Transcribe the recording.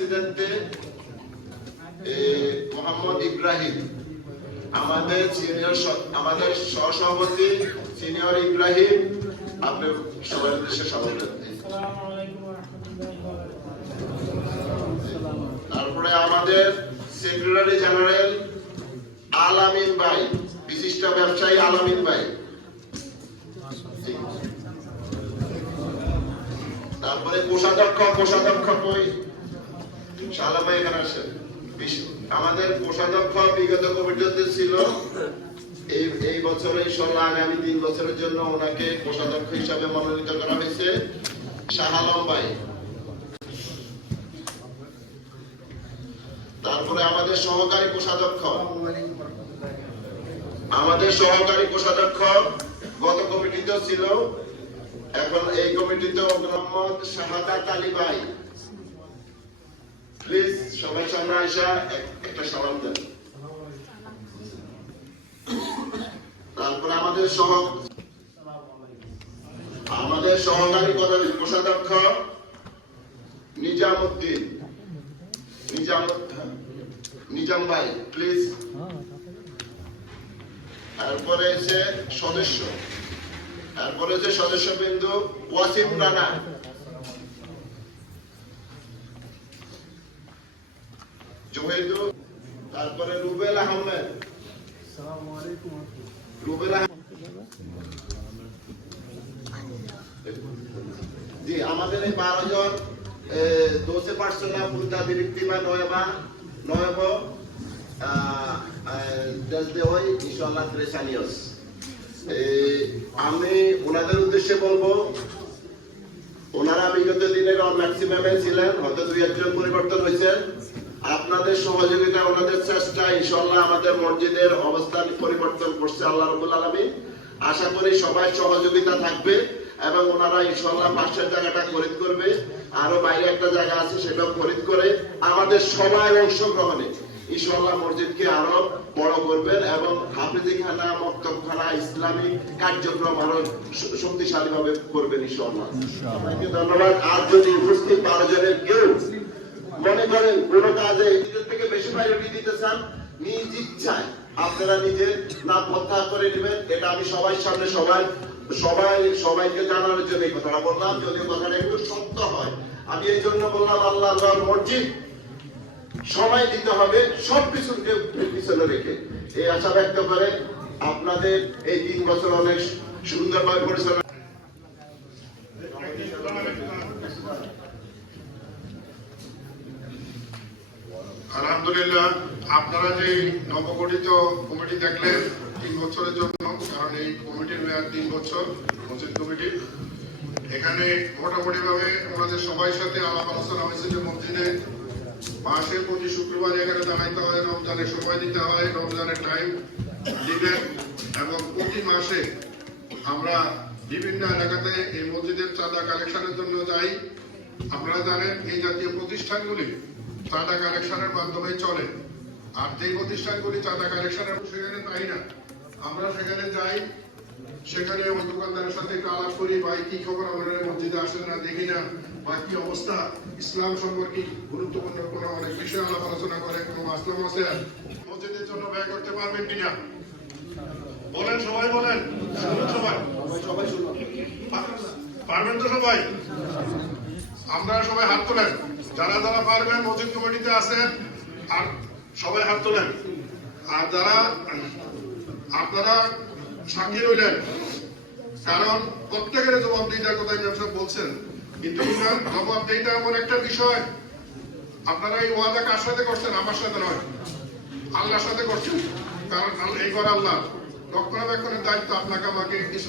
প্রেসিডেন্টে মোহাম্মদ ইব্রাহিম। আমাদের সিনিয়র আমাদের সহসভাপতি সিনিয়র ইব্রাহিম। আপনি সবার উদ্দেশ্যে সভাপতি তারপরে আমাদের সেক্রেটারি জেনারেল আলামিন ভাই, বিশিষ্ট ব্যবসায়ী আলামিন ভাই। তারপরে কোষাধ্যক্ষ কোষাধ্যক্ষ কই? আমাদের কোষাধ্যক্ষ বিগত কমিটিতে ছিল। এই এই আগামী তিন বছরের জন্য ওনাকে কোষাধ্যক্ষ হিসাবে মনোনীত করা হয়েছে শাহ আলম ভাই তারপরে আমাদের সহকারী কোষাধ্যক্ষ। আমাদের সহকারী কোষাধ্যক্ষ গত কমিটিতেও ছিল। এখন এই কমিটিতে মোহাম্মদ শাহাদাত আলী ভাই। প্লিজ সবাই সামনে এক- একটা সালাম তারপরে আমাদের সহ আমাদের সহকারী পদ- কোষাধ্যক্ষ নিজামুদ্দিন। নিজাম নিজাম ভাই প্লিজ তারপরে এসে সদস্য। তারপরে যে সদস্য বিন্দু ওয়াসিম রানা। জোহেদু তারপরে রুবেল আহমেদ। রুবেল জি আমাদের এই বারো জন দোষে পার্সোনা desde hoy inshallah tres años Eh, আমি ওনাদের উদ্দেশ্যে বলব ওনারা বিগত দিনের ম্যাক্সিমামে ছিলেন হয়তো দুই একজন পরিবর্তন হয়েছে। আপনাদের সহযোগিতা ওনাদের চেষ্টা ইনশাল্লাহ আমাদের মসজিদের অবস্থান পরিবর্তন করছে আল্লাহ রবুল আলমী আশা করি সবাই সহযোগিতা থাকবে এবং ওনারা ইনশাল্লাহ পাশের জায়গাটা খরিদ করবে। আরও বাইরে একটা জায়গা আছে সেটাও খরিদ করে আমাদের সবাই অংশগ্রহণে ইনশাল্লাহ মসজিদকে আরও বড় করবেন এবং হাফিজি খানা হাফিজিখানা মক্তবখানা ইসলামিক কার্যক্রম আরও শ- শক্তিশালীভাবে করবেন ইনশাল্লাহ সবাইকে ধন্যবাদ। আর যদি উপস্থিত মনে করেন কোন কাজে নিজের থেকে বেশি প্রায়োরিটি দিতে চান, নিজ ইচ্ছায় আপনারা নিজে না প্রত্যাহার করে নেবেন। এটা আমি সবাই সামনে সবাই সবাই, সবাইকে জানানোর জন্য এই কথাটা বললাম। যদিও কথাটা একটু সত্য হয়। আমি এই জন্য বললাম আল্লাহ মসজিদ সময় দিতে হবে সব কিছুকে পিছনে রেখে। এই আশা ব্যক্ত করে আপনাদের এই তিন বছর অনেক সুন্দরভাবে পরিচালনা আলহামদুলিল্লাহ, আপনারা যে নবগঠিত কমিটি দেখলেন তিন বছরের জন্য, কারণ এই কমিটির মেয়াদ তিন বছর, মসজিদ কমিটি। এখানে মোটামুটি ভাবে ওনাদের সবাই সাথে আলাপ আলোচনা হয়েছে যে মসজিদে মাসের প্রতি শুক্রবার এখানে দাঁড়াইতে হয়, রমজানের সময় দিতে হয়, রমজানের টাইম দিবেন, এবং প্রতি মাসে আমরা বিভিন্ন এলাকাতে এই মসজিদের চাঁদা কালেকশনের জন্য যাই। আপনারা জানেন, এই জাতীয় প্রতিষ্ঠানগুলি চাঁদা কালেকশনের মাধ্যমে চলে। আর যে প্রতিষ্ঠানগুলি চাঁদা কালেকশনের সেখানে যাই না? আমরা সেখানে যাই, সেখানে ওই দোকানদারের সাথে একটু আলাপ করি, ভাই, কি খবর আমাদের মসজিদে আসেন না, দেখি না, বা কি অবস্থা? ইসলাম সম্পর্কে গুরুত্বপূর্ণ কোনো অনেক বিষয় আলাপ আলোচনা করে কোনো মাসলাম আছে? মসজিদের জন্য ব্যয় করতে পারবেন কিনা? বলেন সবাই, বলেন। শুনুন সবাই। পারবেন তো সবাই? আমরা সবাই হাত তোলেন। যারা যারা পারবেন, মসজিদ কমিটিতে আছেন, আর সবাই হাত তোলেন। আর যারা, আপনারা সাক্ষী রইলেন, কারণ প্রত্যেকের জবাবদিহিতার কথা ইমাম সাহেব বলছেন। কিন্তু জবাবদিহিতা এমন একটা বিষয়, আপনারা এই ওয়াদা কার সাথে করছেন? আমার সাথে নয়। আল্লাহর সাথে করছেন। কারণ এই ঘর আল্লাহ। রক্ষণাবেক্ষণের দায়িত্ব আপনাকে, আমাকে, কিছু